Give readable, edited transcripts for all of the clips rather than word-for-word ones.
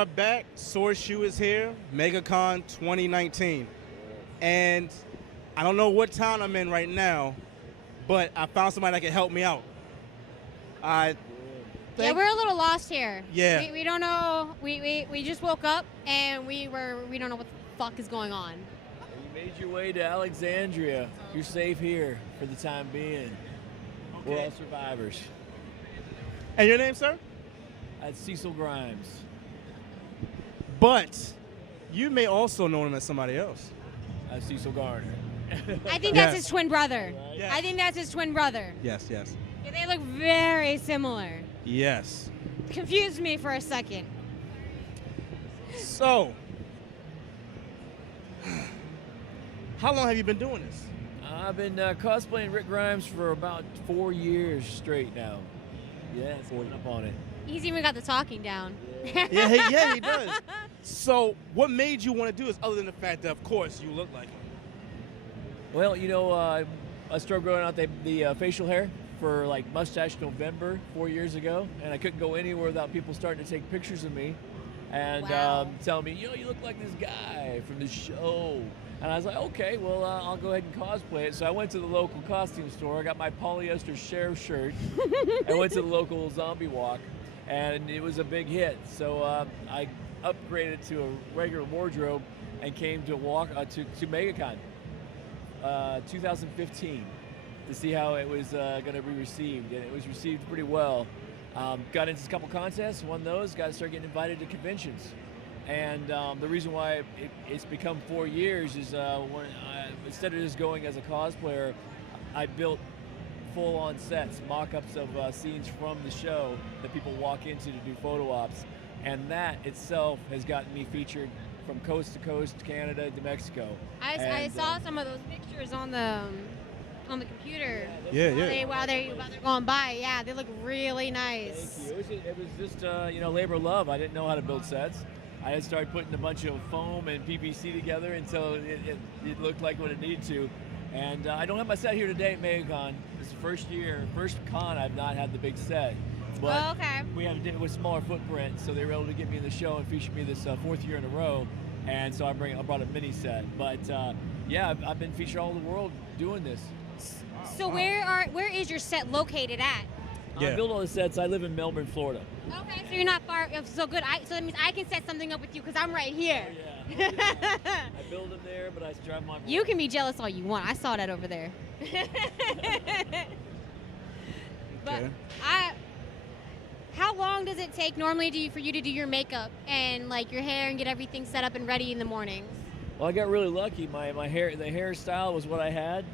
are back. Source Shoe is here. Megacon 2019. And I don't know what town I'm in right now, but I found somebody that can help me out. I Yeah, we're a little lost here. Yeah. We don't know. We just woke up and we don't know what the fuck is going on. You made your way to Alexandria. You're safe here for the time being. Okay. We're all survivors. And your name, sir? That's Cecil Grimes. But you may also know him as somebody else. That's Cecil Garner. I think Yes. that's his twin brother. Yes. I think that's his twin brother. Yes, yes. Yeah, they look very similar. Yes. Confused me for a second. So, how long have you been doing this? I've been cosplaying Rick Grimes for about 4 years straight now. Yeah, it's going up on it. He's even got the talking down. Yeah, he does. So, what made you want to do this other than the fact that, of course, you look like him? Well, you know, I started growing out the facial hair for like Mustache November 4 years ago, and I couldn't go anywhere without people starting to take pictures of me and Wow. telling me, you look like this guy from the show. And I was like, okay, well, I'll go ahead and cosplay it. So I went to the local costume store. I got my polyester sheriff shirt. I went to the local zombie walk, and it was a big hit. So I upgraded to a regular wardrobe and came to to Megacon 2015 to see how it was going to be received. And it was received pretty well. Got into a couple contests, won those, got to start getting invited to conventions. And the reason why it's become 4 years is instead of just going as a cosplayer, I built full-on sets, mock-ups of scenes from the show that people walk into to do photo ops. And that itself has gotten me featured from coast to coast, Canada to Mexico. I saw some of those pictures on the computer. Yeah. While they're going by. Yeah, they look really nice. Thank you. It was just labor of love. I didn't know how to build sets. I just started putting a bunch of foam and PVC together until it looked like what it needed to. And I don't have my set here today at Megacon. It's the first con I've not had the big set. But okay. we had it with smaller footprint, so they were able to get me in the show and feature me this fourth year in a row. And so I brought a mini set. But yeah, I've been featured all over the world doing this. So where is your set located at? I build all the sets. I live in Melbourne, Florida. Okay, so you're not far. So good. So that means I can set something up with you because I'm right here. Oh, yeah. I build them there, but I drive my. You can be jealous all you want. I saw that over there. But Okay. how long does it take normally for you to do your makeup and like your hair and get everything set up and ready in the mornings? Well, I got really lucky. My hair, the hairstyle was what I had.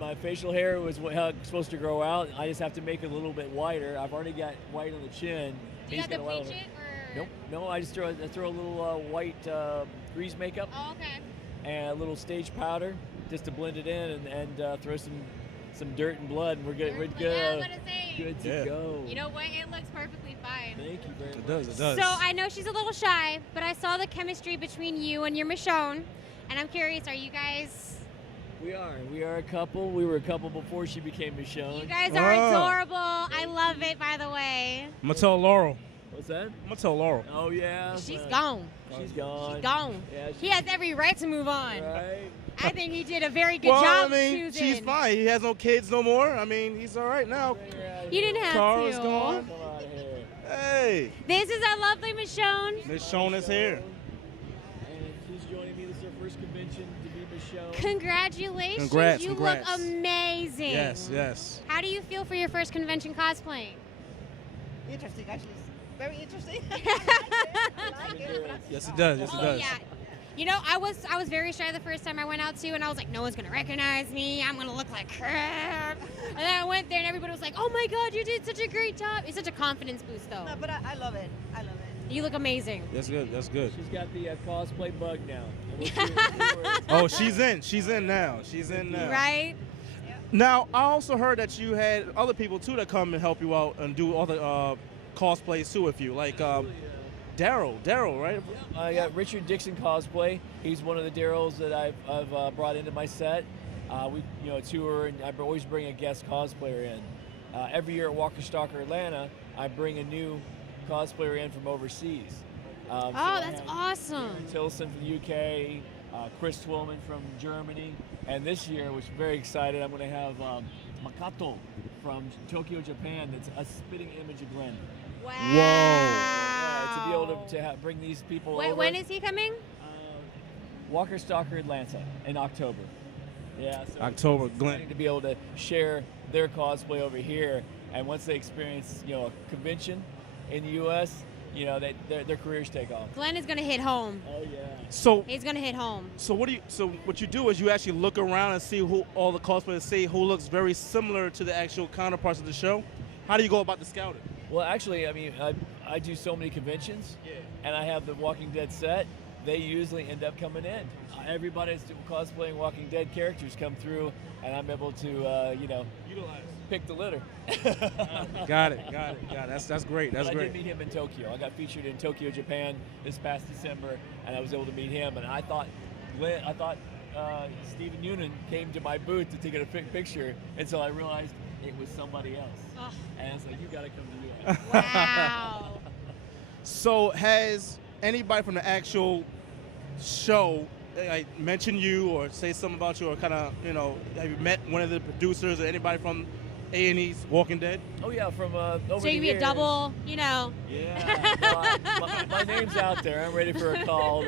My facial hair was how it's supposed to grow out. I just have to make it a little bit whiter. I've already got white on the chin. Do you have to bleach it or? Nope. No, I just throw a little white grease makeup Oh, okay. and a little stage powder just to blend it in and throw some dirt and blood, and we're good. We're good. Yeah, I was gonna say. Good to Yeah. go. You know what? It looks perfectly fine. Thank you very much. It does, it does. So I know she's a little shy, but I saw the chemistry between you and your Michonne, and I'm curious, are you guys? We are a couple. We were a couple before she became Michonne. You guys are adorable. I love it, by the way. I'm going to tell Laurel. What's that? I'm going to tell Laurel. Oh yeah. She's but- gone. She's gone. She's gone. Yeah, He has every right to move on. Right. I think he did a very good Well, job I mean, choosing. she's fine. He has no kids no more. I mean, he's all right now. You didn't have Carl's to. gone. Come out of here. Hey, This is our lovely Michonne. Miss Shone is here. And she's joining me. This is her first convention to be Michonne. Congratulations. Congrats, you congrats. look amazing. Yes. How do you feel for your first convention cosplaying? Interesting, actually. Very interesting. I like it. Yes, it does. Yes, it Oh does. yeah. You know, I was very shy the first time I went out too, and I was like, no one's gonna recognize me. I'm gonna look like crap. And then I went there, and everybody was like, oh my God, you did such a great job. It's such a confidence boost, though. No, but I love it. I love it. You look amazing. That's good. That's good. She's got the cosplay bug now. Oh, she's in. She's in now. She's in now. Right? Now, I also heard that you had other people too that come and help you out and do all the cosplays too with you, like Daryl, right? I got Richard Dixon cosplay. He's one of the Daryls that I've brought into my set. We tour, and I always bring a guest cosplayer in. Every year at Walker Stalker Atlanta, I bring a new cosplayer in from overseas. So Oh, I that's have awesome. Tilson from the UK, Chris Twillman from Germany, and this year, which I'm very excited, I'm going to have Makato from Tokyo, Japan. That's a spitting image of Glenn. Wow. Yeah, to be able to bring these people over. When is he coming? Walker Stalker Atlanta in October. Yeah, so October, it's Glenn. exciting to be able to share their cosplay over here, and once they experience, a convention in the U.S., their careers take off. Glenn is gonna hit home. Oh yeah. So He's gonna hit home. what you do is you actually look around and see who all the cosplayers see who looks very similar to the actual counterparts of the show. How do you go about the scouting? Well, actually, I mean, I do so many conventions, and I have the Walking Dead set. They usually end up coming in. Everybody that's cosplaying Walking Dead characters come through, and I'm able to, Utilize. pick the litter. Got it. That's great. That's But I great. did meet him in Tokyo. I got featured in Tokyo, Japan this past December, and I was able to meet him. And I thought Stephen Noonan came to my booth to take a picture until I realized it was somebody else. Oh. And I was like, you got to come to the US. Wow. So has anybody from the actual show mention you or say something about you or kind of, have you met one of the producers or anybody from A&E's Walking Dead? Oh yeah, from over So the you can be a years. double, Yeah, no, my name's out there. I'm ready for a call.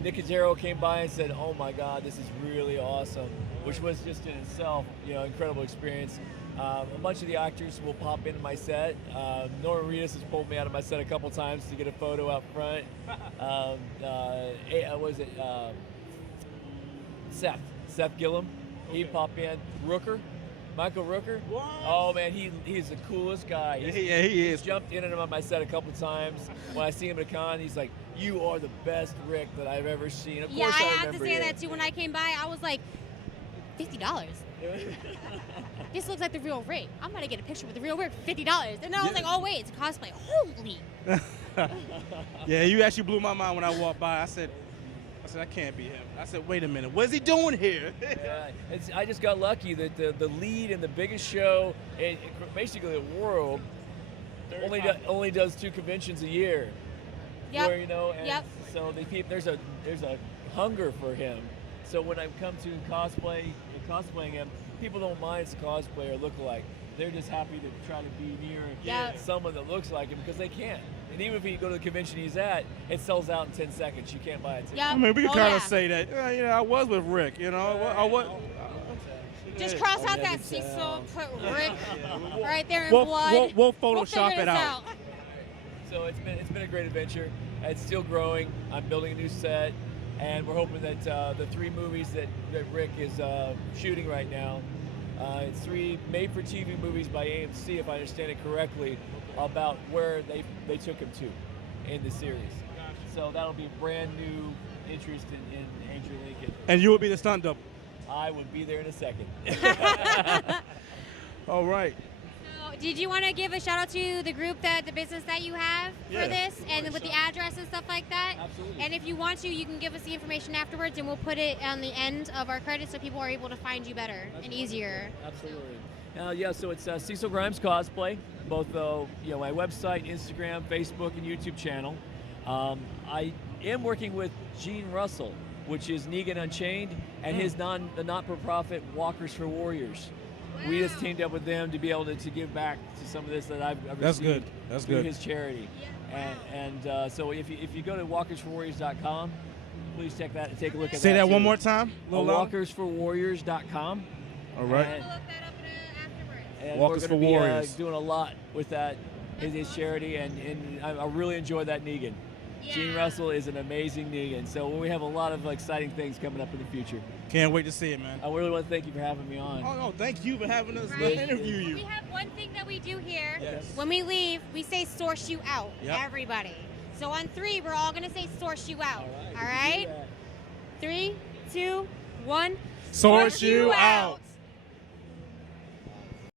Nick Cajero came by and said, "Oh my God, this is really awesome," which was just in itself, incredible experience. A bunch of the actors will pop into my set. Norman Reedus has pulled me out of my set a couple times to get a photo out front. Seth Gillum, he'd pop in. Michael Rooker. What? Oh man, he's the coolest guy. Yeah, he is. He's jumped in and out of my set a couple times. When I see him at a con, he's like, "You are the best Rick that I've ever seen." Of Yeah, course I I have to remember say you. that too. When I came by, I was like, $50. This looks like the real Rick. I'm gonna get a picture with the real Rick for $50. And then I was like, oh wait, it's a cosplay. Holy. Yeah, you actually blew my mind when I walked by. I said, that can't be him. I said, wait a minute, what's he doing here? Yeah, I just got lucky that the lead in the biggest show in basically the world only does 2 conventions a year. Yep. Where, and Yep. so there's a hunger for him. So when I come to cosplaying him, people don't mind it's a cosplayer look-alike. They're just happy to try to be near Yep. someone that looks like him because they can't. And even if you go to the convention he's at, it sells out in 10 seconds. You can't buy it. Yep. I mean, we can Oh, kind yeah. of say that, I was with Rick, I was. Just cross out yeah, that it's, Cecil, put Rick right there in blood. We'll We'll Photoshop figure it this out. So it's been a great adventure. It's still growing. I'm building a new set, and we're hoping that the 3 movies that Rick is shooting right now, it's 3 made-for-TV movies by AMC, if I understand it correctly, about where they took him to in the series. So that'll be a brand new interest in Andrew Lincoln. And you will be the stunt double. I would be there in a second. All right. So, did you want to give a shout out to the group, the business that you have Yeah. for this, and with the address and stuff like that? Absolutely. And if you want to, you can give us the information afterwards, and we'll put it on the end of our credits so people are able to find you better and easier. Absolutely. So it's Cecil Grimes Cosplay, both my website, Instagram, Facebook, and YouTube channel. I am working with Gene Russell, which is Negan Unchained, and his the not-for-profit Walkers for Warriors. We just teamed up with them to be able to give back to some of this that I've That's received good. That's through good. his charity. And so if you go to walkersforwarriors.com, please check that and take a look at Say that too. one more time. a little louder. Walkersforwarriors.com. All right. We'll look that up afterwards. And Walkers we're for gonna be, Warriors. doing a lot with that, his charity, and I really enjoy that Negan. Gene Yeah. Russell is an amazing Negan. So we have a lot of exciting things coming up in the future. Can't wait to see it, man. I really want to thank you for having me on. Oh, no, thank you for having us Right. interview We you. have one thing that we do here. Yes. When we leave, we say source you out, Yep. everybody. So on 3, we're all going to say source you out. All we can right? do that. 3, 2, 1. Source you out.